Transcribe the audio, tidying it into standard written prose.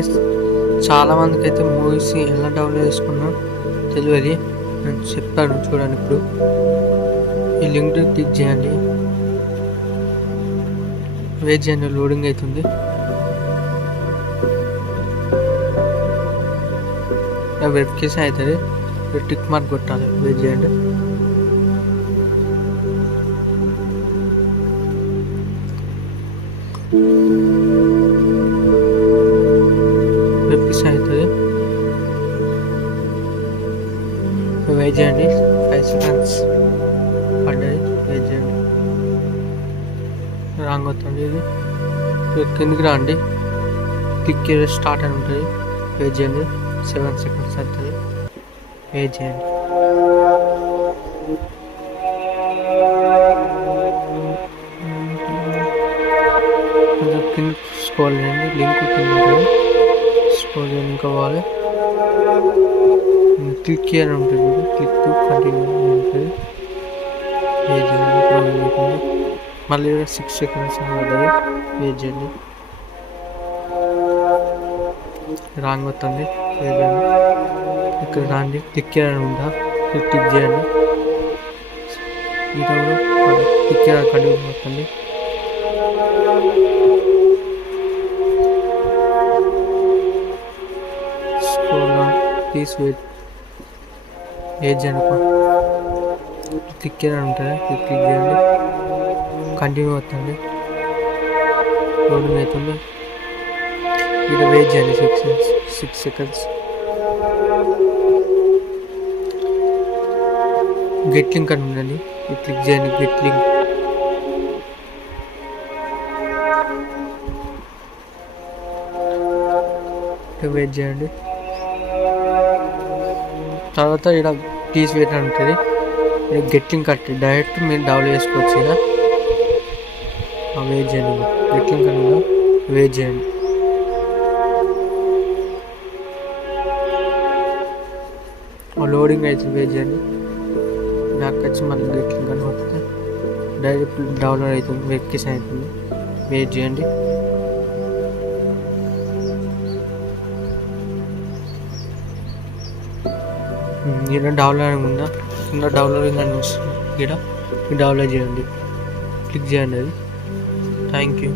గైస్, చాలామందికి అయితే మూవీస్ ఎలా డౌన్లోడ్ చేసుకున్నా తెలియదు. నేను చెప్తాను చూడండి. ఇప్పుడు ఈ లింక్ క్లిక్ చేయండి, వెయిట్ చేయండి, లోడింగ్ అవుతుంది. వెరిఫికేషన్ అవుతుంది, టిక్ మార్క్ కొట్టాలి. వెయిట్ చేయండి. వెరిఫికేషన్ అవుతుంది, వెయిట్ చేయండి. 5 seconds పడ్డది. వెయిట్ చేయండి. రాంగ్ అవుతుంది. ఇది కిందికి రండి, క్లిక్ స్టార్ట్ అని ఉంటుంది. వెయిట్ చేయండి. 7 seconds అవుతుంది. వెయిట్ చేయండి. కొంచెం కింద స్క్రోల్ చేయండి, లింక్ కింద ఉంటుంది. స్క్రోల్ చేయడం కావాలి. క్లిక్ చేయని ఉంటుంది, క్లిక్ కంటిన్యూ ఉంటుంది. వెయిట్ చేయండి. మళ్ళీ 6 seconds పడ్డది. వెయిట్ చేయండి. రాంగ్ అవుతుంది. వెయిట్ చేయండి. ఇక్కడ రాండి, క్లిక్ చేయని ఉందా, క్లిక్ చేయండి. ఇది క్లిక్ చేయడం కంటిన్యూ అవుతుంది. ప్లీజ్ వెయిట్ చేయండి. క్లిక్ చేయడం ఉంటుంది, క్లిక్ చేయండి. కంటిన్యూ అవుతుంది. లోడింగ్ అవుతుంది. ఇక్కడ వెయిట్ చేయండి. 6 seconds. గెట్ లింక్ అని ఉండండి, క్లిక్ చేయండి. Get link. వెయిట్ చేయండి. తర్వాత ఇక్కడ ప్లీజ్ వెయిట్ అని ఉంటుంది. ఇక్కడ గెట్ లింక్ కట్టి డైరెక్ట్ మీరు డౌన్లోడ్ చేసుకోవచ్చు. ఇక వెయిట్ చేయండి. గెట్ లింక్ అని వెయిట్ చేయండి. లోడింగ్ అయితే వెయిట్ చేయండి. బ్యాక్ వచ్చి మళ్ళీ గెట్ లింక్ అని వస్తే డైరెక్ట్ డౌన్లోడ్ అవుతుంది, వెరిఫికేషన్ అవుతుంది. వెయిట్ చేయండి. ఇక్కడ డౌన్లోడింగ్ ఉందా, కింద డౌన్లోడింగ్ అని వస్తుంది. ఇక్కడ డౌన్లోడ్ చేయండి, క్లిక్ చేయండి. అది థ్యాంక్ యూ.